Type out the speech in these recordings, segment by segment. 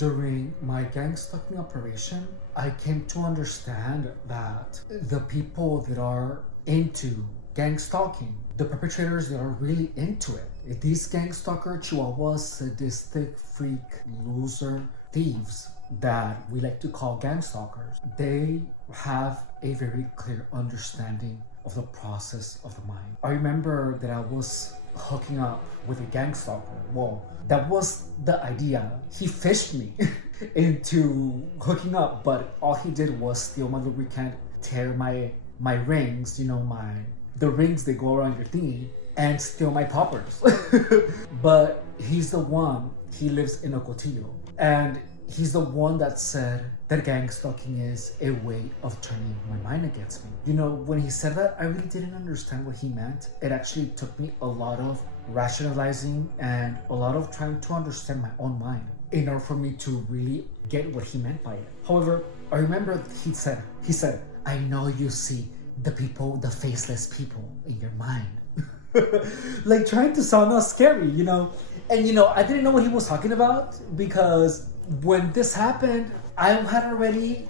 During my gang stalking operation, I came to understand that the people that are into gang stalking, the perpetrators that are really into it, these gang stalker chihuahuas, sadistic, freak, loser, thieves that we like to call gang stalkers, they have a very clear understanding of the process of the mind. I remember that I was hooking up with a gang stalker. Well, that was the idea. He fished me into hooking up, but all he did was steal my lubricant, tear my rings, the rings that go around your thingy, and steal my poppers. But he's the one, he lives in Ocotillo, and he's the one that said that gang stalking is a way of turning my mind against me. When he said that, I really didn't understand what he meant. It actually took me a lot of rationalizing and a lot of trying to understand my own mind in order for me to really get what he meant by it. However, I remember he said, I know you see the people, the faceless people in your mind. Like trying to sound not scary, And I didn't know what he was talking about, because when this happened, I had already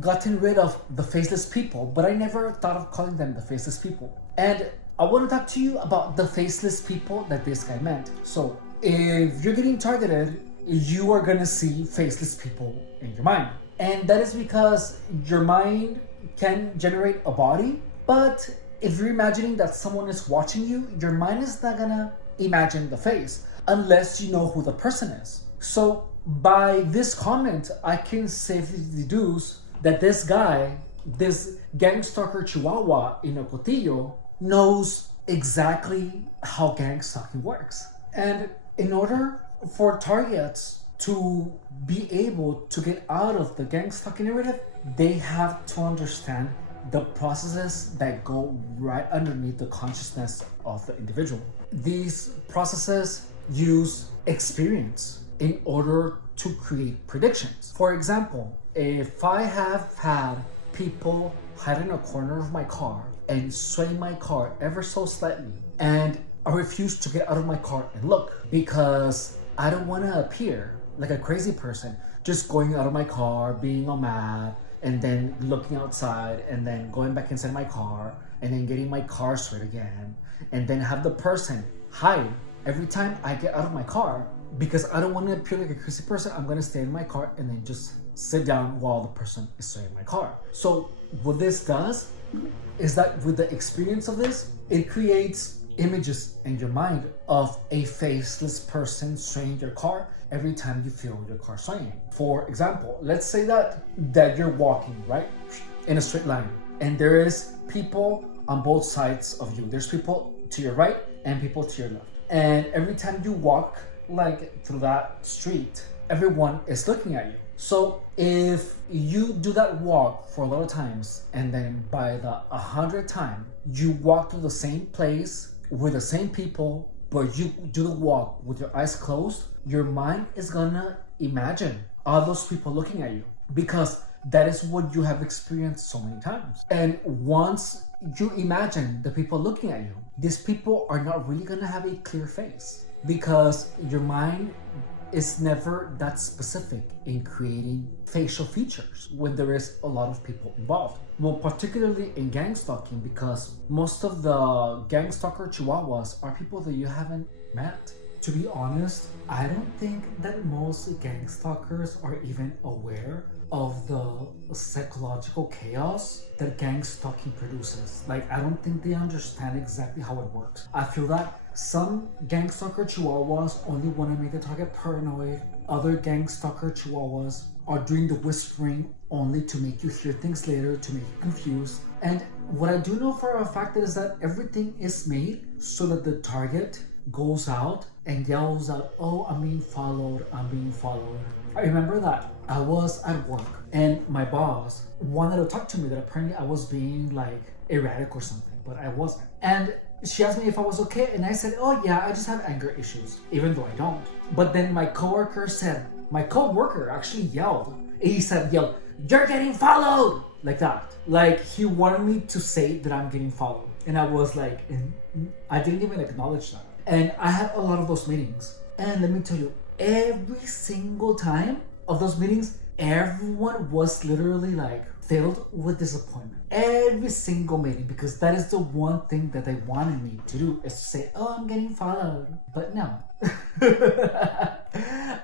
gotten rid of the faceless people, but I never thought of calling them the faceless people. And I want to talk to you about the faceless people that this guy meant. So if you're getting targeted, you are going to see faceless people in your mind. And that is because your mind can generate a body, but if you're imagining that someone is watching you, your mind is not going to imagine the face unless you know who the person is. So by this comment, I can safely deduce that this guy, this gang stalker chihuahua in Ocotillo, knows exactly how gang stalking works. And in order for targets to be able to get out of the gang stalking narrative, they have to understand the processes that go right underneath the consciousness of the individual. These processes use experience in order to create predictions. For example, if I have had people hide in a corner of my car and sway my car ever so slightly, and I refuse to get out of my car and look because I don't want to appear like a crazy person, just going out of my car, being all mad, and then looking outside, and then going back inside my car, and then getting my car swayed again, and then have the person hide every time I get out of my car. Because I don't want to appear like a crazy person, I'm going to stay in my car and then just sit down while the person is swaying my car. So what this does is that with the experience of this, it creates images in your mind of a faceless person swaying your car every time you feel your car swaying. For example, let's say that you're walking, right, in a straight line, and there is people on both sides of you. There's people to your right and people to your left. And every time you walk through that street, everyone is looking at you. So if you do that walk for a lot of times, and then by the 100th time you walk to the same place with the same people, but you do the walk with your eyes closed, your mind is gonna imagine all those people looking at you, because that is what you have experienced so many times. And once you imagine the people looking at you, these people are not really gonna have a clear face, because your mind is never that specific in creating facial features when there is a lot of people involved. Well, particularly in gang stalking, because most of the gang stalker chihuahuas are people that you haven't met. To be honest, I don't think that most gang stalkers are even aware of the psychological chaos that gang stalking produces. I don't think they understand exactly how it works. I feel that some gang stalker chihuahuas only want to make the target paranoid. Other gang stalker chihuahuas are doing the whispering only to make you hear things later, to make you confused. And what I do know for a fact is that everything is made so that the target goes out and yells out, "Oh, I'm being followed, I'm being followed." I remember that I was at work and my boss wanted to talk to me, that apparently I was being erratic or something, but I wasn't. And she asked me if I was okay, and I said, "Oh yeah, I just have anger issues," even though I don't. But then my coworker actually yelled. He yelled, "You're getting followed!" Like that. He wanted me to say that I'm getting followed. And I was I didn't even acknowledge that. And I had a lot of those meetings. And let me tell you, every single time of those meetings, everyone was literally like filled with disappointment. Every single meeting, because that is the one thing that they wanted me to do, is to say, oh, I'm getting followed. But no.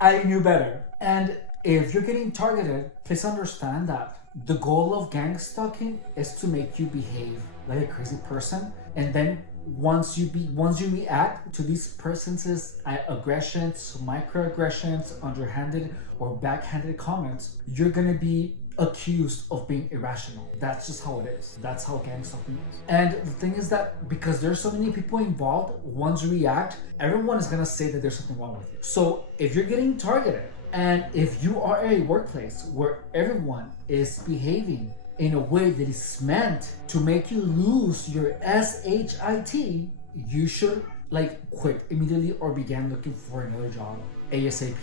I knew better. And if you're getting targeted, please understand that the goal of gang stalking is to make you behave like a crazy person, and then once you react to these person's aggressions, microaggressions, underhanded or backhanded comments, you're gonna be accused of being irrational. That's just how it is. That's how gang stalking is. And the thing is that because there's so many people involved, once you react, everyone is gonna say that there's something wrong with you. So if you're getting targeted, and if you are at a workplace where everyone is behaving in a way that is meant to make you lose your SHIT, you should like quit immediately or begin looking for another job ASAP.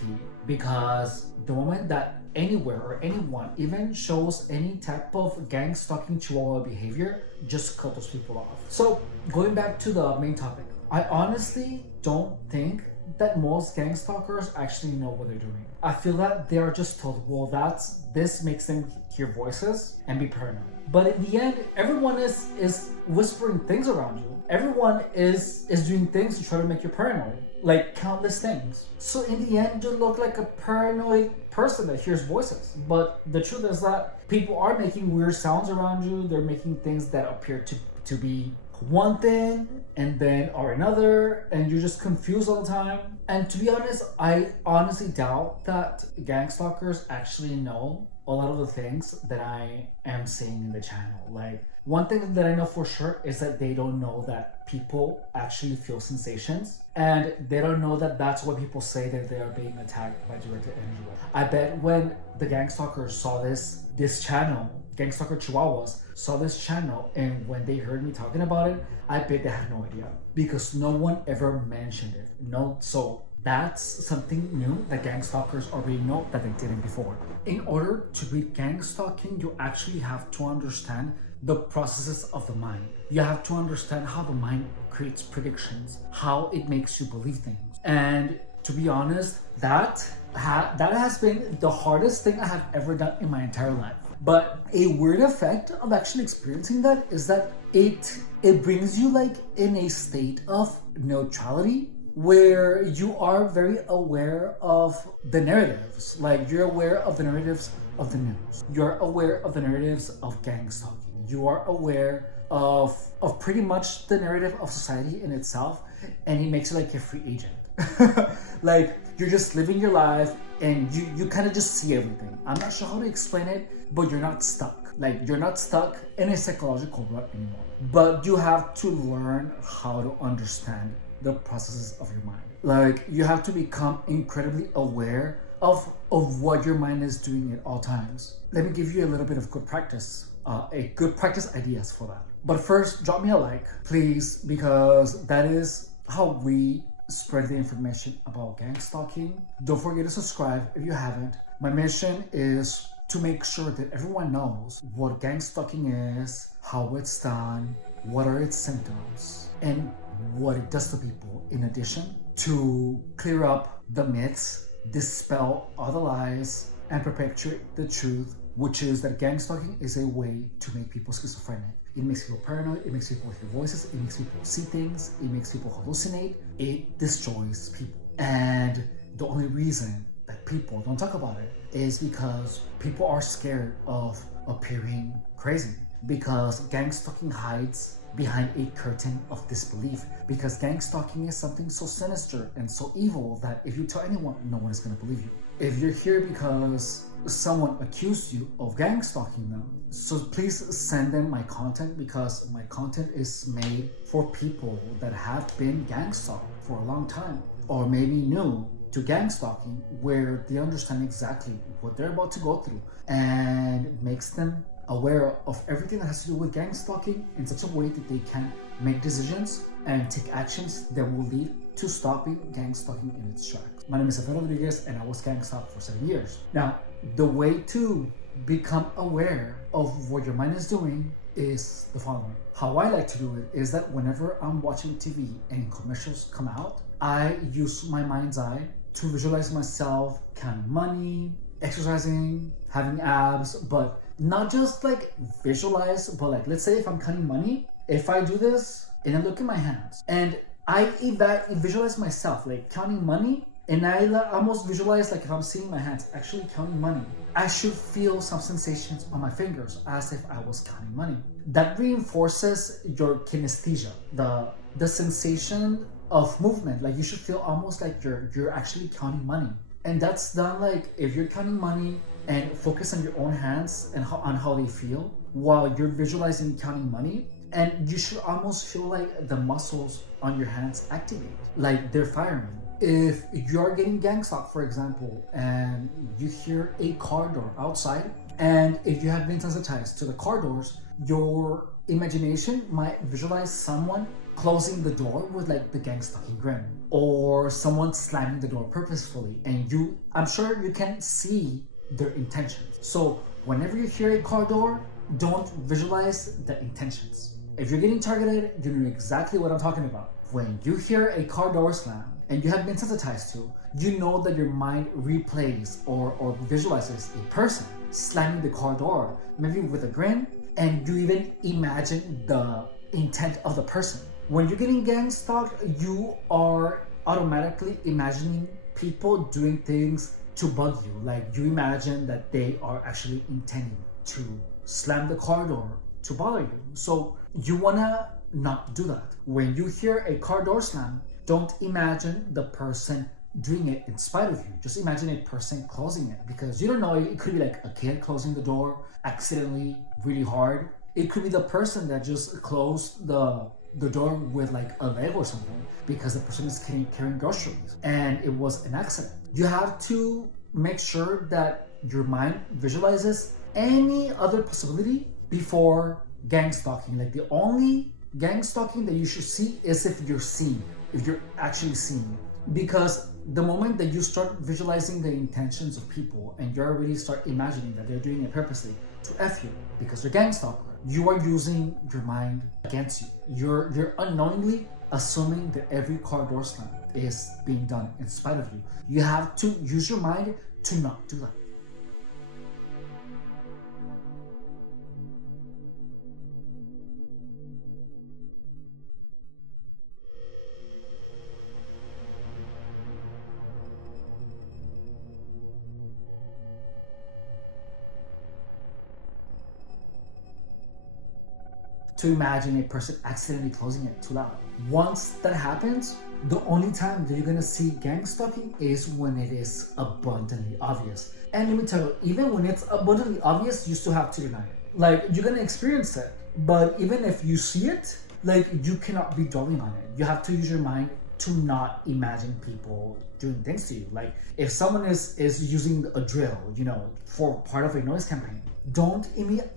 Because the moment that anywhere or anyone even shows any type of gang stalking chihuahua behavior, just cut those people off. So going back to the main topic, I honestly don't think that most gang stalkers actually know what they're doing. I feel that they are just told, well, this makes them hear voices and be paranoid. But in the end, everyone is whispering things around you. Everyone is doing things to try to make you paranoid, like countless things. So in the end, you look like a paranoid person that hears voices. But the truth is that people are making weird sounds around you. They're making things that appear to be one thing and then are another, and you're just confused all the time. And to be honest, I honestly doubt that gang stalkers actually know a lot of the things that I am saying in the channel. Like, one thing that I know for sure is that they don't know that people actually feel sensations, and they don't know that that's why people say that they are being attacked by directed energy. I bet when the gang stalkers saw this channel, Gang Stalker Chihuahuas saw this channel, and when they heard me talking about it, I bet they had no idea because no one ever mentioned it. No, so that's something new that gang stalkers already know that they didn't before. In order to beat gang stalking, you actually have to understand the processes of the mind. You have to understand how the mind creates predictions, how it makes you believe things. And to be honest, that has been the hardest thing I have ever done in my entire life. But a weird effect of actually experiencing that is that it brings you like in a state of neutrality where you are very aware of the narratives. Like, you're aware of the narratives of the news. You're aware of the narratives of gang stalking. You are aware of pretty much the narrative of society in itself, and it makes you like a free agent. Like, you're just living your life and you kind of just see everything. I'm not sure how to explain it, but you're not stuck. Like, you're not stuck in a psychological rut anymore. But you have to learn how to understand the processes of your mind. Like, you have to become incredibly aware of what your mind is doing at all times. Let me give you a little bit of good practice ideas for that. But first, drop me a like, please, because that is how we spread the information about gang stalking. Don't forget to subscribe if you haven't. My mission is to make sure that everyone knows what gang stalking is, how it's done, what are its symptoms, and what it does to people, in addition to clear up the myths, dispel all the lies, and perpetuate the truth, which is that gang stalking is a way to make people schizophrenic. It makes people paranoid, it makes people hear voices, it makes people see things, it makes people hallucinate, it destroys people. And the only reason that people don't talk about it is because people are scared of appearing crazy. Because gang stalking hides behind a curtain of disbelief. Because gang stalking is something so sinister and so evil that if you tell anyone, no one is going to believe you. If you're here because someone accused you of gang stalking them, so please send them my content, because my content is made for people that have been gang stalked for a long time, or maybe new to gang stalking, where they understand exactly what they're about to go through, and makes them aware of everything that has to do with gang stalking in such a way that they can make decisions and take actions that will lead to stopping gang stalking in its tracks. My name is Rafael Rodriguez, and I was gang stalked for 7 years. Now, the way to become aware of what your mind is doing is the following. How I like to do it is that whenever I'm watching TV and commercials come out, I use my mind's eye to visualize myself counting money, exercising, having abs, but not just like visualize, but like let's say if I'm counting money, if I do this and I look at my hands and I visualize myself like counting money, and I almost visualize like if I'm seeing my hands actually counting money, I should feel some sensations on my fingers as if I was counting money. That reinforces your kinesthesia, the sensation of movement. Like you should feel almost like you're actually counting money. And that's done like if you're counting money and focus on your own hands and on how they feel while you're visualizing counting money. And you should almost feel like the muscles on your hands activate, like they're firing. If you're getting gang stalked, for example, and you hear a car door outside, and if you have been sensitized to the car doors, your imagination might visualize someone closing the door with like the gang stalking grin, or someone slamming the door purposefully, and I'm sure you can see their intentions. So whenever you hear a car door, don't visualize the intentions. If you're getting targeted, you know exactly what I'm talking about. When you hear a car door slam and you have been sensitized to, you know that your mind replays or visualizes a person slamming the car door, maybe with a grin, and you even imagine the intent of the person. When you're getting gang stalked, you are automatically imagining people doing things to bug you. Like you imagine that they are actually intending to slam the car door to bother you. So you wanna not do that. When you hear a car door slam, don't imagine the person doing it in spite of you. Just imagine a person closing it, because you don't know, it could be like a kid closing the door accidentally really hard. It could be the person that just closed the door with like a leg or something because the person is carrying groceries and it was an accident. You have to make sure that your mind visualizes any other possibility before gang stalking. Like the only gang stalking that you should see is if you're seeing it, if you're actually seeing it. Because the moment that you start visualizing the intentions of people and you already start imagining that they're doing it purposely to F you because they're gang stalker, you are using your mind against you. You're unknowingly assuming that every car door slam is being done in spite of you. You have to use your mind to not do that. To imagine a person accidentally closing it too loud. Once that happens, the only time that you're gonna see gang stalking is when it is abundantly obvious. And let me tell you, even when it's abundantly obvious, you still have to deny it. Like, you're gonna experience it, but even if you see it, like, you cannot be dwelling on it. You have to use your mind to not imagine people doing things to you. Like, if someone is using a drill, for part of a noise campaign, don't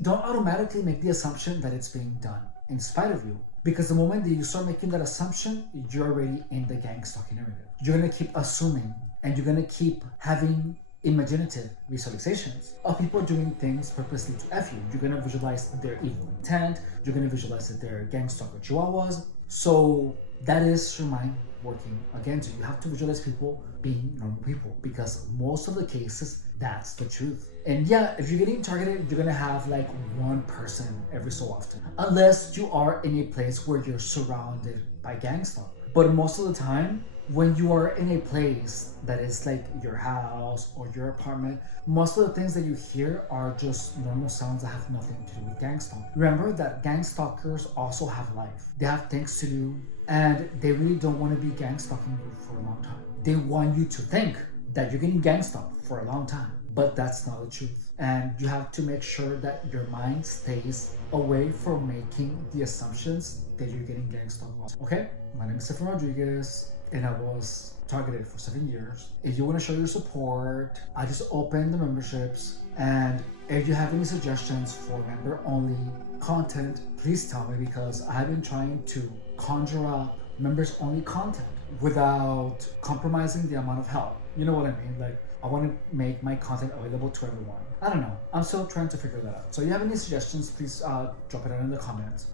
automatically make the assumption that it's being done in spite of you. Because the moment that you start making that assumption, you're already in the gang stalking narrative. You're gonna keep assuming, and you're gonna keep having imaginative visualizations of people doing things purposely to F you. You're gonna visualize their evil intent. You're gonna visualize that they're gang stalker chihuahuas. So that is your mind working against you. You have to visualize people being normal people, because most of the cases, that's the truth. And yeah, if you're getting targeted, you're gonna have like one person every so often, unless you are in a place where you're surrounded by gang stalkers. But most of the time, when you are in a place that is like your house or your apartment, most of the things that you hear are just normal sounds that have nothing to do with gang stalking. Remember that gang stalkers also have life. They have things to do, and they really don't want to be gang stalking you for a long time. They want you to think that you're getting gang stalked for a long time, but that's not the truth. And you have to make sure that your mind stays away from making the assumptions that you're getting gang stalked. Okay, my name is Stefan Rodriguez, and I was targeted for 7 years. If you want to show your support, I just opened the memberships, and if you have any suggestions for member-only content, please tell me, because I've been trying to conjure up members-only content without compromising the amount of help. You know what I mean? Like, I want to make my content available to everyone. I don't know. I'm still trying to figure that out. So if you have any suggestions, please drop it down in the comments.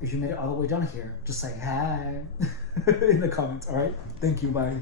If you made it all the way down here, just say hi in the comments, all right? Thank you, bye.